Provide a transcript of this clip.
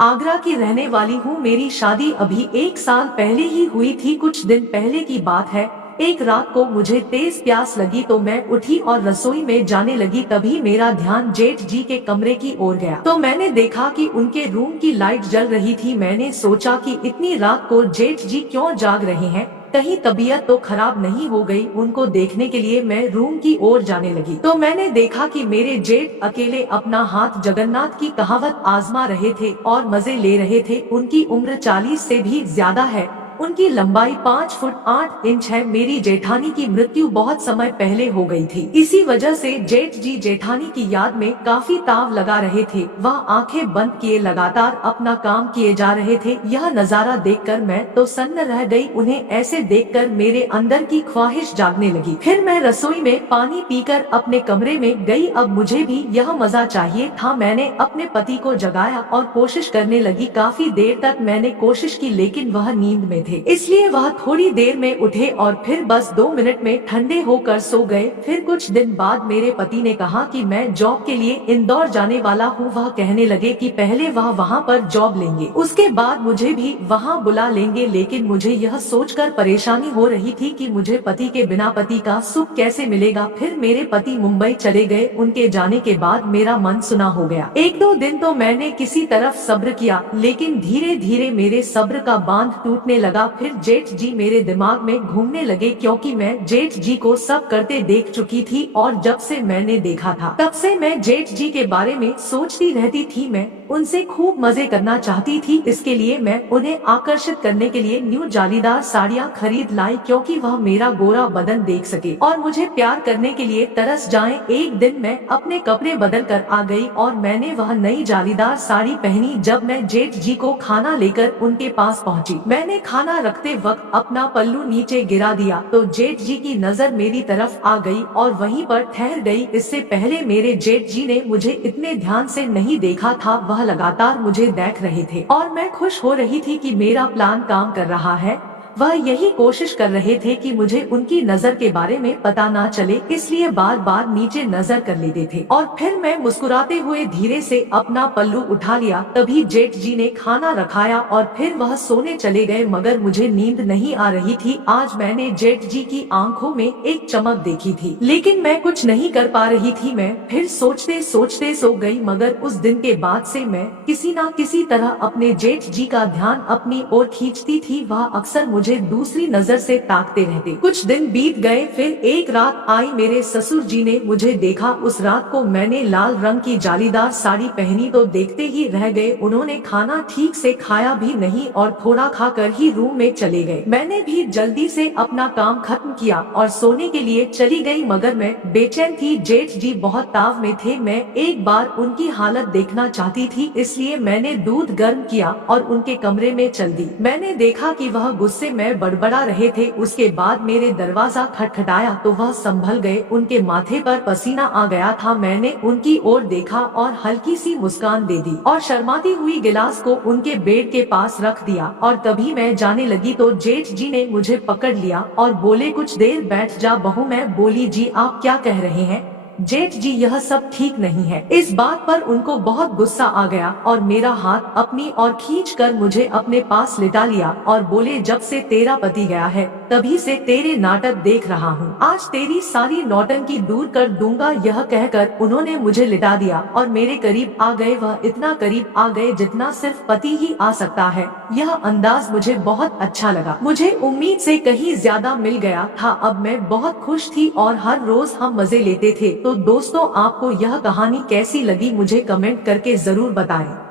आगरा की रहने वाली हूँ। मेरी शादी अभी 1 साल पहले ही हुई थी। कुछ दिन पहले की बात है। एक रात को मुझे तेज प्यास लगी तो मैं उठी और रसोई में जाने लगी। तभी मेरा ध्यान जेठ जी के कमरे की ओर गया तो मैंने देखा कि उनके रूम की लाइट जल रही थी। मैंने सोचा कि इतनी रात को जेठ जी क्यों जाग रहे हैं, कहीं तबीयत तो खराब नहीं हो गई। उनको देखने के लिए मैं रूम की ओर जाने लगी तो मैंने देखा कि मेरे जेठ अकेले अपना हाथ जगन्नाथ की कहावत आजमा रहे थे और मजे ले रहे थे। उनकी उम्र 40 से भी ज्यादा है। उनकी लंबाई 5 फुट 8 इंच है। मेरी जेठानी की मृत्यु बहुत समय पहले हो गई थी। इसी वजह से जेठ जी जेठानी की याद में काफी ताव लगा रहे थे। वह आंखें बंद किए लगातार अपना काम किए जा रहे थे। यह नजारा देखकर मैं तो सन्न रह गई। उन्हें ऐसे देखकर मेरे अंदर की ख्वाहिश जागने लगी। फिर मैं रसोई में पानी पीकर अपने कमरे में गई। अब मुझे भी यह मजा चाहिए था। मैंने अपने पति को जगाया और कोशिश करने लगी। काफी देर तक मैंने कोशिश की लेकिन वह नींद में थे, इसलिए वह थोड़ी देर में उठे और फिर बस 2 मिनट में ठंडे होकर सो गए। फिर कुछ दिन बाद मेरे पति ने कहा कि मैं जॉब के लिए इंदौर जाने वाला हूँ। वह कहने लगे कि पहले वह वहाँ पर जॉब लेंगे, उसके बाद मुझे भी वहाँ बुला लेंगे। लेकिन मुझे यह सोचकर परेशानी हो रही थी कि मुझे पति के बिना पति का सुख कैसे मिलेगा। फिर मेरे पति मुंबई चले गए। उनके जाने के बाद मेरा मन सुना हो गया। 1-2 दिन तो मैंने किसी तरफ सब्र किया, लेकिन धीरे धीरे मेरे सब्र का बांध टूटने लगा। फिर जेठ जी मेरे दिमाग में घूमने लगे, क्योंकि मैं जेठ जी को सब करते देख चुकी थी और जब से मैंने देखा था तब से मैं जेठ जी के बारे में सोचती रहती थी। मैं उनसे खूब मजे करना चाहती थी। इसके लिए मैं उन्हें आकर्षित करने के लिए न्यू जालीदार साड़ियाँ खरीद लाई, क्योंकि वह मेरा गोरा बदन देख सके और मुझे प्यार करने के लिए तरस जाएं। एक दिन मैं अपने कपड़े बदल कर आ गई और मैंने वह नई जालीदार साड़ी पहनी। जब मैं जेठ जी को खाना लेकर उनके पास पहुंची, मैंने खाना रखते वक्त अपना पल्लू नीचे गिरा दिया तो जेठ जी की नजर मेरी तरफ आ गई और वहीं पर ठहर गई। इससे पहले मेरे जेठ जी ने मुझे इतने ध्यान से नहीं देखा था। वह लगातार मुझे देख रहे थे और मैं खुश हो रही थी कि मेरा प्लान काम कर रहा है। वह यही कोशिश कर रहे थे कि मुझे उनकी नजर के बारे में पता ना चले, इसलिए बार बार नीचे नजर कर लेते थे। और फिर मैं मुस्कुराते हुए धीरे से अपना पल्लू उठा लिया। तभी जेठ जी ने खाना रखाया और फिर वह सोने चले गए, मगर मुझे नींद नहीं आ रही थी। आज मैंने जेठ जी की आंखों में एक चमक देखी थी, लेकिन मैं कुछ नहीं कर पा रही थी। मैं फिर सोचते सोचते सो गई, मगर उस दिन के बाद से मैं किसी न किसी तरह अपने जेठ जी का ध्यान अपनी ओर खींचती थी। वह अक्सर मुझे दूसरी नजर से ताकते रहते। कुछ दिन बीत गए, फिर एक रात आई। मेरे ससुर जी ने मुझे देखा। उस रात को मैंने लाल रंग की जालीदार साड़ी पहनी तो देखते ही रह गए। उन्होंने खाना ठीक से खाया भी नहीं और थोड़ा खाकर ही रूम में चले गए। मैंने भी जल्दी से अपना काम खत्म किया और सोने के लिए चली गई, मगर मैं बेचैन थी। जेठ जी बहुत ताव में थे। मैं एक बार उनकी हालत देखना चाहती थी, इसलिए मैंने दूध गर्म किया और उनके कमरे में चल दी। मैंने देखा कि वह गुस्से में बड़बड़ा रहे थे। उसके बाद मेरे दरवाजा खटखटाया तो वह संभल गए। उनके माथे पर पसीना आ गया था। मैंने उनकी ओर देखा और हल्की सी मुस्कान दे दी और शर्माती हुई गिलास को उनके बेड के पास रख दिया। और तभी मैं जाने लगी तो जेठ जी ने मुझे पकड़ लिया और बोले, कुछ देर बैठ जा बहू। मैं बोली, जी आप क्या कह रहे हैं जेठ जी, यह सब ठीक नहीं है। इस बात पर उनको बहुत गुस्सा आ गया और मेरा हाथ अपनी ओर खींचकर मुझे अपने पास लिटा लिया और बोले, जब से तेरा पति गया है तभी से तेरे नाटक देख रहा हूँ। आज तेरी सारी नौटंकी दूर कर दूंगा। यह कहकर उन्होंने मुझे लिटा दिया और मेरे करीब आ गए। वह इतना करीब आ गए जितना सिर्फ पति ही आ सकता है। यह अंदाज मुझे बहुत अच्छा लगा। मुझे उम्मीद से कहीं ज्यादा मिल गया था। अब मैं बहुत खुश थी और हर रोज हम मजे लेते थे। तो दोस्तों, आपको यह कहानी कैसी लगी मुझे कमेंट करके जरूर बताएं।